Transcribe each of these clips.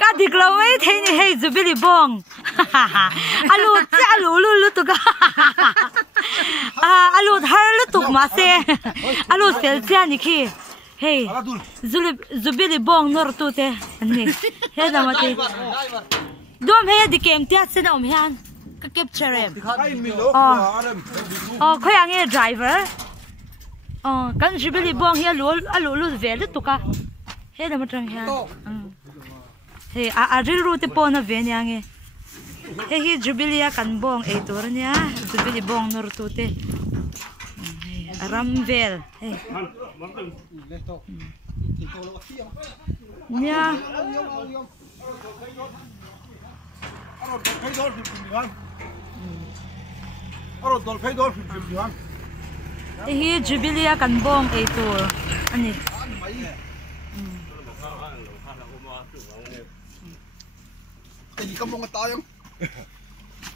Cá đi lâu mấy thế này hay giúp bị bong. Alu lu tu ka. Alu thar lu tu mà se. Alu sel sia ni ki. Hey, giúp bị bong nor tu te. Ani. He da ma te. Dom he di kem tia se na hian. Ka capture em. Khoi ang driver. Kan giúp bị bong he alu ve lu tu ka. He da ma trang hian. Hey, ril ru te po na ve nya nge. Hey, hi jubilia kan bong e tur nya. Jubili bong nor tu te. Ramvel. Hey. Nya. Hi jubilia kan bong e tur. Ani. Hindi ka mga tayong.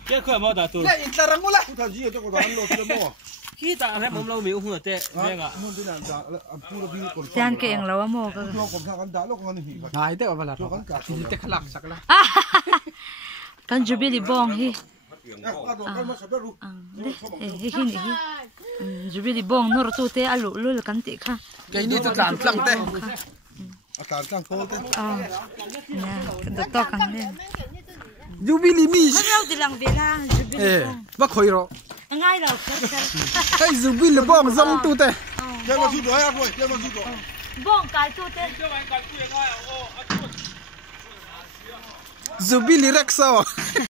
Kaya ko mo da tu. Kaya intarang mo lang. Utaw jiyo ko daan lo sila mo. Kita ang mo law mi uhun te. Venga. Tiyan ke ang lawa mo ka. Jo ko sa kan dalo ko ni. Ay te wala. Jo kan ka. Hindi te khalak sakla. Kan jubili bong hi. Hi. Jubili bong nor tu te alu lul kan ti kha. Kay ni tu tlan tlang te. Atar kang ko te. Ya, kan to kan ne. Jubili mi. Ano dilang bela jubili bong. Ba khoi ro. Ngai raw ka. Ay jubili bong zong tu te. Kaya mo sudo ay ako, kaya mo sudo. Bong kai tu te. Jubili reksa.